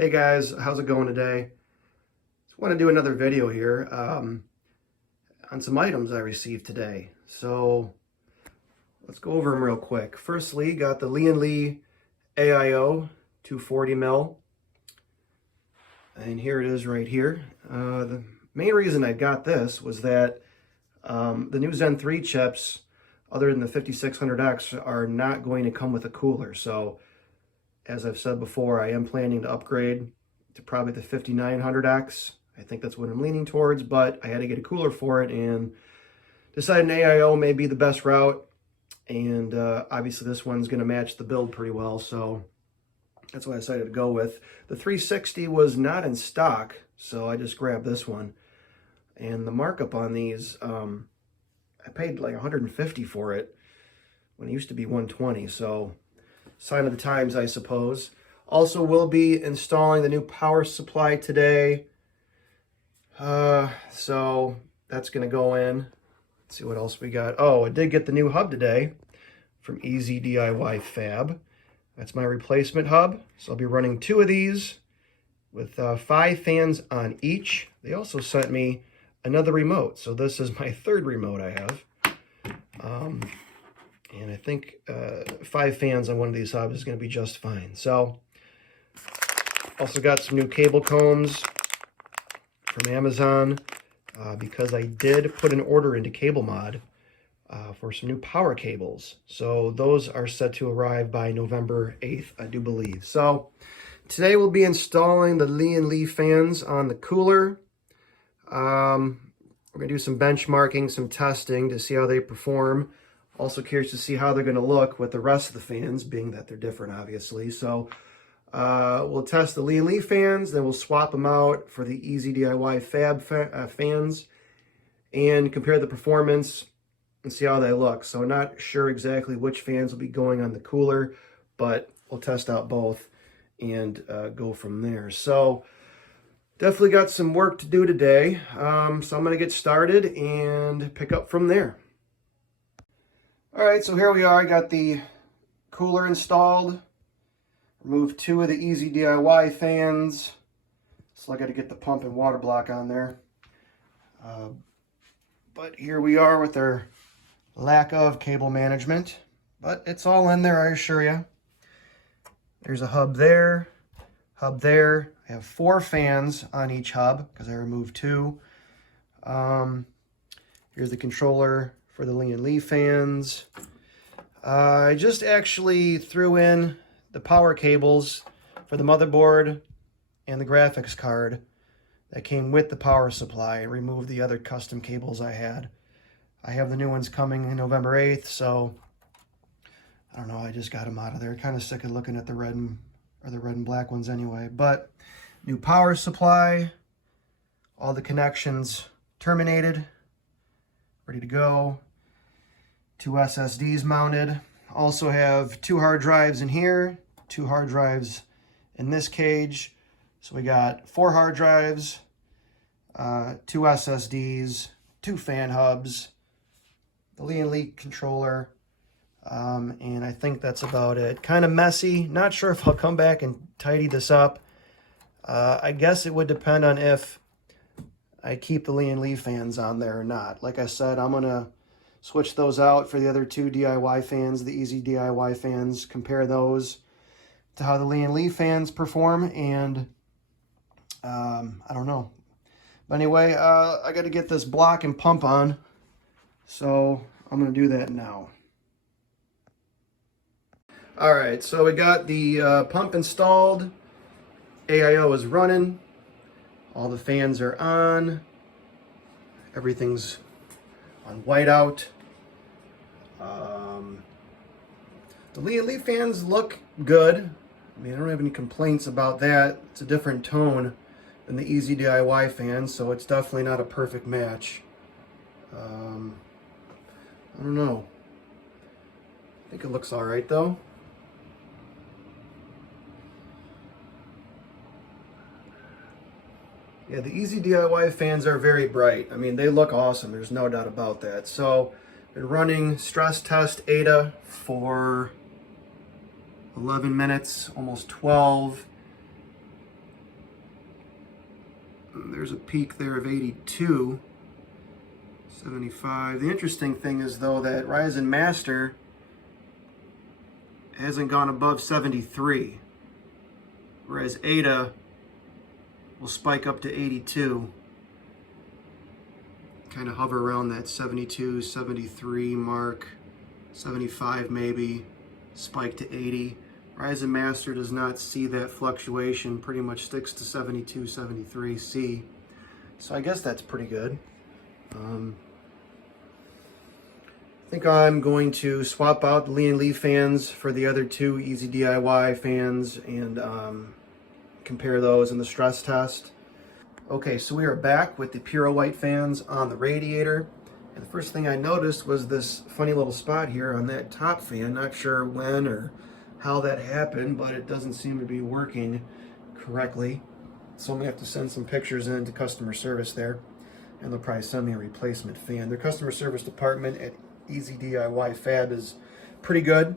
Hey guys, how's it going today? Just want to do another video here on some items I received today. So let's go over them real quick. Firstly, got the Lian Li AIO 240mm, and here it is right here. The main reason I got this was that the new Zen 3 chips, other than the 5600X, are not going to come with a cooler. So as I've said before, I am planning to upgrade to probably the 5900X. I think that's what I'm leaning towards, but I had to get a cooler for it and decided an AIO may be the best route. And obviously this one's going to match the build pretty well, so that's what I decided to go with. The 360 was not in stock, so I just grabbed this one. And the markup on these, I paid like $150 for it when it used to be $120, so sign of the times, I suppose. Also, will be installing the new power supply today. So that's going to go in. Let's see what else we got. Oh, I did get the new hub today from EZDIY-FAB. That's my replacement hub. So I'll be running 2 of these with 5 fans on each. They also sent me another remote. So this is my 3rd remote I have. And I think 5 fans on one of these hubs is going to be just fine. So, also got some new cable combs from Amazon because I did put an order into Cable Mod for some new power cables. So those are set to arrive by November 8th, I do believe. So today we'll be installing the Lian Li fans on the cooler. We're going to do some benchmarking, some testing to see how they perform. Also curious to see how they're going to look with the rest of the fans, being that they're different, obviously. So we'll test the Lian Li fans, then we'll swap them out for the EZDIY-FAB fans and compare the performance and see how they look. So not sure exactly which fans will be going on the cooler, but we'll test out both and go from there. So definitely got some work to do today. So I'm going to get started and pick up from there. All right, so here we are. I got the cooler installed. Removed 2 of the EZDIY fans. So I got to get the pump and water block on there. But here we are with our lack of cable management. But it's all in there, I assure you. There's a hub there, hub there. I have 4 fans on each hub because I removed 2. Here's the controller for the Lian Li fans. I just actually threw in the power cables for the motherboard and the graphics card that came with the power supply and removed the other custom cables I had. I have the new ones coming in November 8th, so I don't know, I just got them out of there. Kind of sick of looking at the red and black ones anyway. But new power supply, all the connections terminated, ready to go. 2 SSDs mounted. Also have 2 hard drives in here, 2 hard drives in this cage. So we got 4 hard drives, 2 SSDs, 2 fan hubs, the Lian Li controller, and I think that's about it. Kind of messy. Not sure if I'll come back and tidy this up. I guess it would depend on if I keep the Lian Li fans on there or not. Like I said, I'm going to switch those out for the other 2 DIY fans, the EZDIY fans, compare those to how the Lian Li fans perform, and I don't know. But anyway, I got to get this block and pump on, so I'm going to do that now. All right, so we got the pump installed. AIO is running. All the fans are on. Everything's on whiteout. The Lian Li fans look good. I mean, I don't have any complaints about that. It's a different tone than the EZDIY fans, so it's definitely not a perfect match. I don't know. I think it looks all right, though. Yeah, the EZDIY fans are very bright. I mean, they look awesome. There's no doubt about that. So, been running stress test ADA for 11 minutes, almost 12. There's a peak there of 82, 75. The interesting thing is, though, that Ryzen Master hasn't gone above 73, whereas AIDA will spike up to 82. Kind of hover around that 72, 73 mark, 75 maybe, spike to 80. Ryzen Master does not see that fluctuation, pretty much sticks to 72, 73 C. So I guess that's pretty good. I think I'm going to swap out the Lian Li fans for the other two EZDIY fans and compare those in the stress test. Okay, so we are back with the Pure White fans on the radiator. And the first thing I noticed was this funny little spot here on that top fan. Not sure when or how that happened, but it doesn't seem to be working correctly. So I'm gonna have to send some pictures in to customer service there, and they'll probably send me a replacement fan. Their customer service department at EZDIY-FAB is pretty good.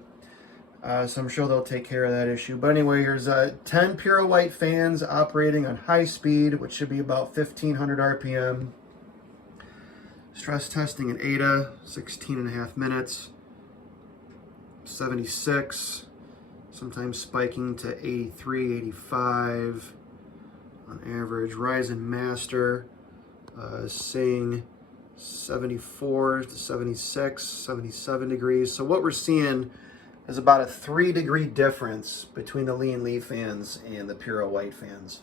So I'm sure they'll take care of that issue. But anyway, here's 10 Pure White fans operating on high speed, which should be about 1500 RPM. Stress testing at AIDA, 16.5 minutes. 76, sometimes spiking to 83, 85 on average. Ryzen Master saying 74 to 76, 77 degrees. So what we're seeing is about a 3-degree difference between the Lian Li fans and the Pure White fans.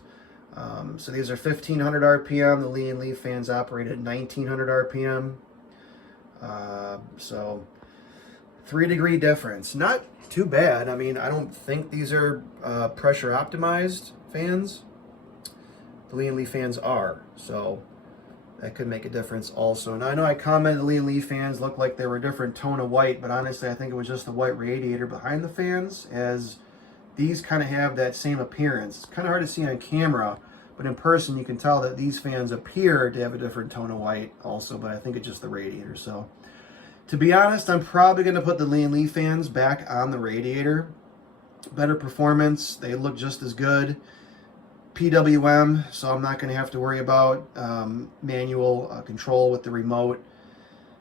So these are 1500 RPM. The Lian Li fans operate at 1900 RPM. So 3-degree difference. Not too bad. I mean, I don't think these are pressure optimized fans. The Lian Li fans are. So that could make a difference also. And I know I commented the Lian Li fans looked like they were a different tone of white, but honestly I think it was just the white radiator behind the fans, as these kind of have that same appearance. It's kind of hard to see on camera, but in person you can tell that these fans appear to have a different tone of white also, but I think it's just the radiator. So to be honest, I'm probably going to put the Lian Li fans back on the radiator. Better performance, they look just as good. PWM, so I'm not going to have to worry about manual control with the remote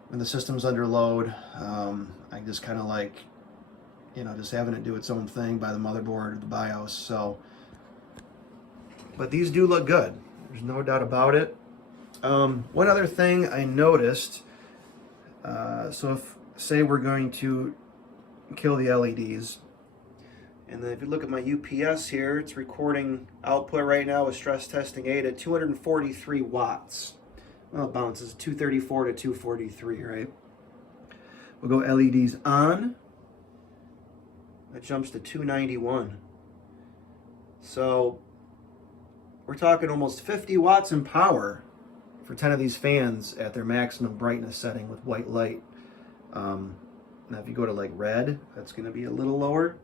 when the system's under load. I just kind of like, you know, just having it do its own thing by the motherboard or the BIOS. So, but these do look good. There's no doubt about it. One other thing I noticed, so if, say we're going to kill the LEDs, and then if you look at my UPS here, it's recording output right now with stress testing 8 at 243 watts. Well, it bounces 234 to 243, right? We'll go LEDs on. That jumps to 291. So we're talking almost 50 watts in power for 10 of these fans at their maximum brightness setting with white light. Now if you go to like red, that's going to be a little lower.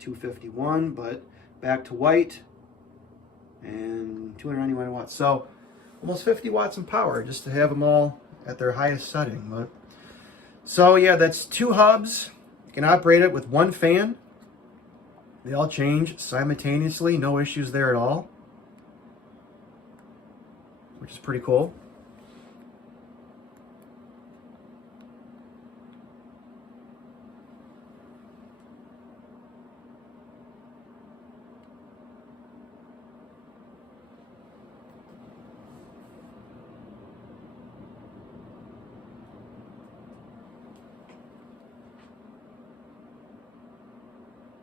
251, but back to white and 291 watts. So almost 50 watts in power just to have them all at their highest setting. But so yeah, that's 2 hubs. You can operate it with 1 fan. They all change simultaneously, no issues there at all, which is pretty cool.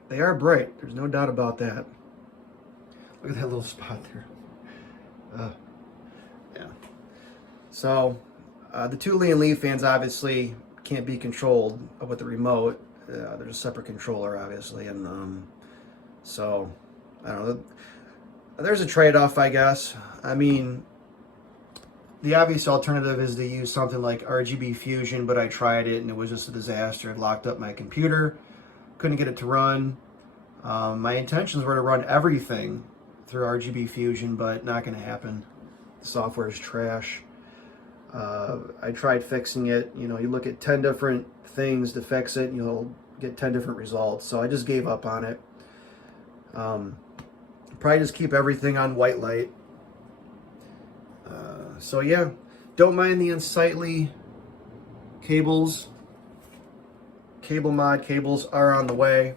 They are bright, there's no doubt about that. Look at that little spot there. Yeah. So, the 2 Lian Li fans obviously can't be controlled with the remote. There's a separate controller, obviously, and so, I don't know. There's a trade-off, I guess. I mean, the obvious alternative is to use something like RGB Fusion, but I tried it and it was just a disaster. It locked up my computer. Couldn't get it to run. My intentions were to run everything through RGB Fusion, but not going to happen. The software is trash. I tried fixing it. You know, you look at 10 different things to fix it, and you'll get 10 different results. So I just gave up on it. Probably just keep everything on white light. So yeah, don't mind the unsightly cables. Cable mod cables are on the way.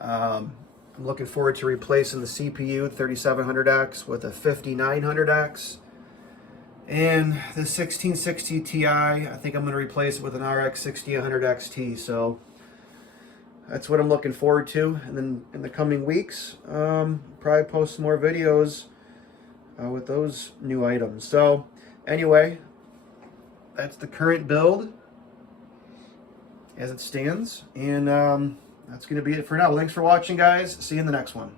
I'm looking forward to replacing the CPU 3700X with a 5900X. And the 1660 Ti, I think I'm going to replace it with an RX 6000 XT. So that's what I'm looking forward to. And then in the coming weeks, probably post some more videos with those new items. So anyway, that's the current build as it stands. And that's going to be it for now. Thanks for watching, guys. See you in the next one.